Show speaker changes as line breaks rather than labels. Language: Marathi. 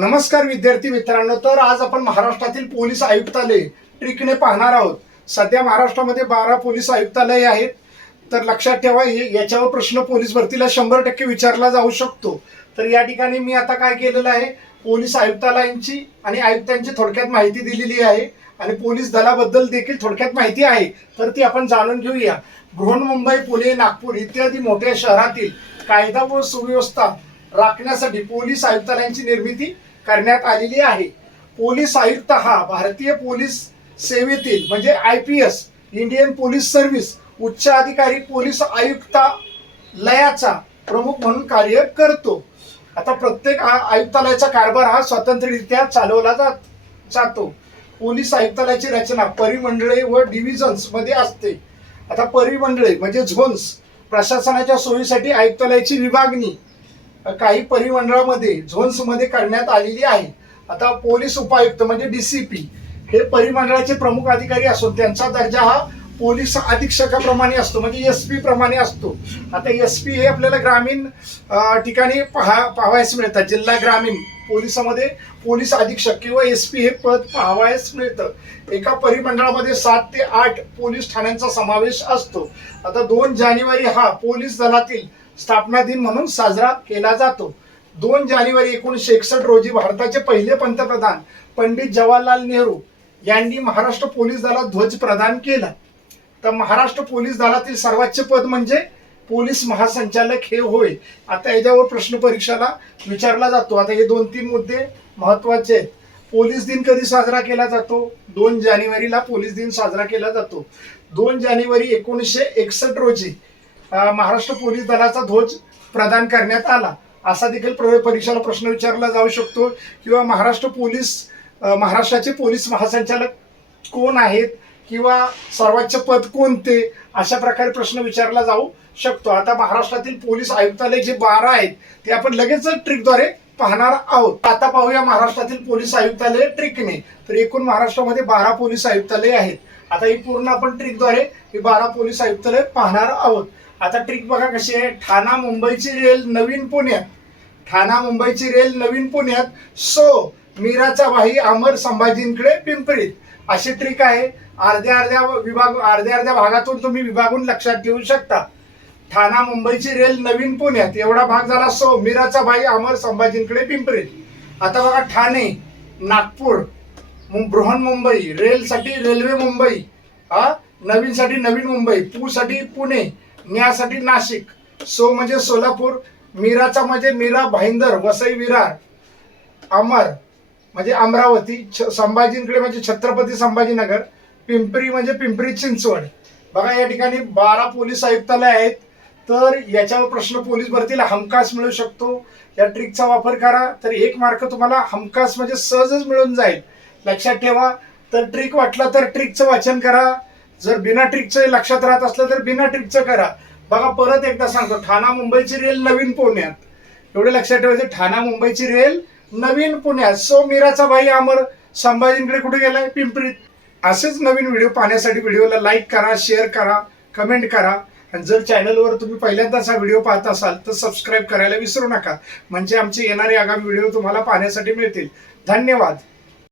नमस्कार विद्यार्थी मित्रांनो तर आज आपण महाराष्ट्रातील पोलीस आयुक्तालय ट्रिकने पाहणार आहोत. सध्या महाराष्ट्रामध्ये बारा पोलीस आयुक्तालय आहेत. तर लक्षात ठेवा हे याच्यावर प्रश्न पोलीस भरतीला शंभर टक्के विचारला जाऊ शकतो. तर या ठिकाणी मी आता काय केलेलं आहे पोलीस आयुक्तालयांची आणि आयुक्तांची थोडक्यात माहिती दिलेली आहे आणि पोलीस दलाबद्दल देखील थोडक्यात माहिती आहे. तर ती आपण जाणून घेऊया. बृहन्मुंबई पुणे नागपूर इत्यादी मोठ्या शहरातील कायदा व सुव्यवस्था राखण्यासाठी पोलीस आयुक्तालयांची निर्मिती करण्यात आलेली आहे. पोलीस आयुक्त हा भारतीय पोलीस सेवेतील म्हणजे I P S Indian police service उच्च अधिकारी पोलीस आयुक्तालयाचा प्रमुख म्हणून कार्य करतो. आता प्रत्येक आयुक्तालयाचा कारभार हा स्वतंत्ररित्या चालवला जात जातो. पोलीस आयुक्तालयाची रचना परिमंडळे व डिव्हिजन्समध्ये असते. आता परिमंडळे म्हणजे झोन्स प्रशासनाच्या सोयीसाठी आयुक्तालयाची विभागणी काही परिमंडळामध्ये झोन्समध्ये करण्यात आलेली आहे. आता पोलीस उपायुक्त म्हणजे डी सी पी हे परिमंडळाचे प्रमुख अधिकारी असून त्यांचा दर्जा हा पोलीस अधीक्षकाप्रमाणे असतो म्हणजे एस पी प्रमाणे असतो. आता एस पी हे आपल्याला ग्रामीण ठिकाणी पाहा पाहावयास मिळतात. जिल्हा ग्रामीण पोलिसामध्ये पोलीस अधीक्षक किंवा एस पी हे पद पाहावयास मिळतं. एका परिमंडळामध्ये सात ते आठ पोलीस ठाण्यांचा समावेश असतो. आता दोन जानेवारी हा पोलीस दलातील स्थापना दिन म्हणून साजरा केला जातो. दोन जानेवारी एकोणीसशे एकसष्ट रोजी भारताचे पहिले पंतप्रधान पंडित जवाहरलाल नेहरू यांनी महाराष्ट्र पोलीस दलात ध्वज प्रदान केला. तर महाराष्ट्र पोलीस दलातील सर्वोच्च पद म्हणजे पोलीस महासंचालक हे होय. आता याच्यावर प्रश्न परीक्षाला विचारला जातो. आता हे दोन तीन मुद्दे महत्त्वाचे आहेत. पोलीस दिन कधी साजरा केला जातो? दोन जानेवारीला पोलीस दिन साजरा केला जातो. दोन जानेवारी एकोणीसशे एकसष्ट रोजी महाराष्ट्र पोलीस दलाचा ध्वज प्रदान करण्यात आला. असा देखील प्र- परीक्षाला प्रश्न विचारला जाऊ शकतो. किंवा महाराष्ट्र पोलीस महाराष्ट्राचे पोलीस महासंचालक कोण आहेत? किंवा सर्वोच्च पद कोणते? अशा प्रकारे प्रश्न विचारला जाऊ शकतो. आता महाराष्ट्रातील पोलीस आयुक्तालय जे बारा आहेत ते आपण लगेच ट्रिकद्वारे पाहणार आहोत. आता पाहूया महाराष्ट्रातील पोलीस आयुक्तालय ट्रिकने. तर एकूण महाराष्ट्रामध्ये बारा पोलीस आयुक्तालय आहेत. आता ही पूर्ण आपण ट्रिकद्वारे ही बारा पोलीस आयुक्तालय पाहणार आहोत. आता ट्रिक बघा कशी आहे. ठाणा मुंबईची रेल नवीन पुण्यात. ठाणा मुंबईची रेल नवीन पुण्यात. सो मीराचा भाई अमर संभाजींकडे पिंपरीत. अशी ट्रिक आहे. अर्ध्या अर्ध्या विभाग अर्ध्या अर्ध्या भागातून तुम्ही विभागून लक्षात घेऊ शकता. ठाणा मुंबईची रेल नवीन पुण्यात. एवढा भाग झाला सो मीराचा भाई अमर संभाजींकडे पिंपरी आता बघा ठाणे नागपूर बृहन बृहन्मुंबई रेलसाठी रेल्वे मुंबई हा? नवीनसाठी नवीन मुंबई पू साठी पुणे न्यासाठी नाशिक. सो म्हणजे सोलापूर मीराचा म्हणजे मीरा भाईंदर वसई विरार अमर म्हणजे अमरावती छ- संभाजींकडे म्हणजे छत्रपती संभाजीनगर पिंपरी म्हणजे पिंपरी चिंचवड. बघा या ठिकाणी बारा पोलीस आयुक्तालय आहेत. तर याच्यावर प्रश्न पोलीस भरतीला. हमखास मिळू शकतो. या ट्रिकचा वापर करा. तर एक मार्क तुम्हाला हमखास म्हणजे सहजच मिळून जाईल. लक्षात ठेवा. तर ट्रिक वाटला तर ट्रिकचं वाचन करा. जर बिना ट्रिकचं लक्षात राहत असलं तर बिना ट्रिकचं करा. बघा परत एकदा सांगतो. ठाणा मुंबईची रेल नवीन पुण्यात एवढे लक्षात ठेवायचं. ठाणा मुंबईची रेल नवीन पुण्यात. सो मीराचा भाई अमर संभाजींकडे कुठे गेलाय? पिंपरीत. असेच नवीन व्हिडिओ पाहण्यासाठी व्हिडिओला लाईक करा शेअर करा कमेंट करा. आणि जर चॅनलवर तुम्ही पहिल्यांदाच हा व्हिडिओ पाहत असाल तर सबस्क्राईब करायला विसरू नका. म्हणजे आमचे येणारे आगामी व्हिडिओ तुम्हाला पाहण्यासाठी मिळतील. धन्यवाद.